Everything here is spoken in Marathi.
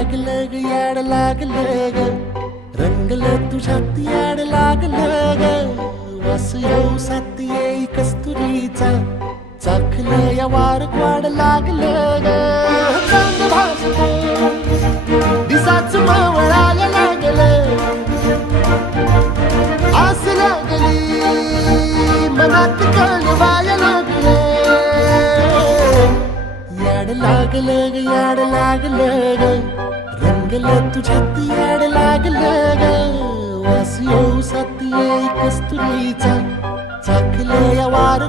लागलं ग याड लागलं ग रंगलं तुझ्यात याड लागलं ग वास येऊ साथ येई कस्तुरीचा चाखलं या वार वाड लागलं ग चांद भासतो दिसाच मावळायला लागलं आस लागली मनात कळवायला लागलं याड लागलं ग याड लागलं ग रंगलं तुझ्यात याड लागलं ग वास येऊ साथ येई कस्तुरीचा चाखलं या वार